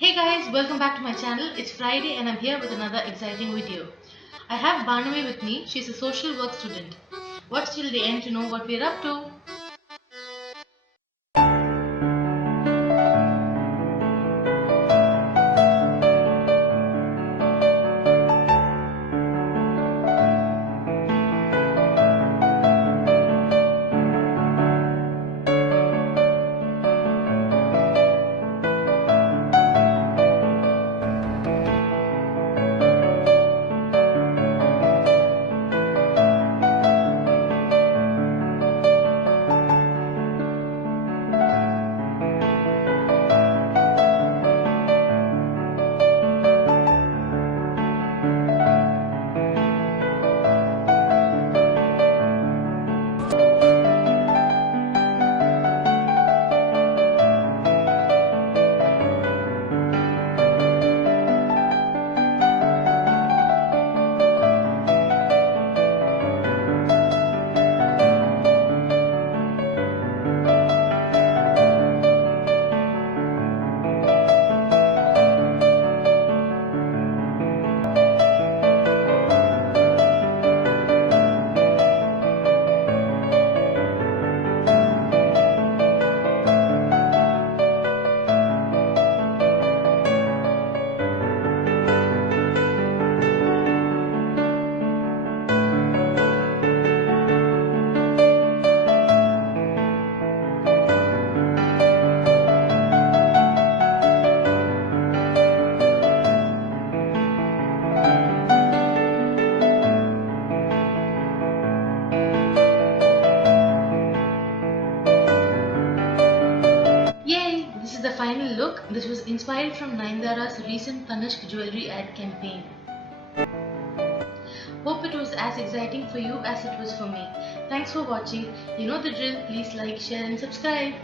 Hey guys, welcome back to my channel. It's Friday and I'm here with another exciting video. I have Barnaby with me. She's a social work student. Watch till the end to know what we're up to. Yay! This is the final look. This was inspired from Nayanthara's recent Tanishq jewelry ad campaign. Hope it was as exciting for you as it was for me. Thanks for watching. You know the drill. Please like, share and subscribe.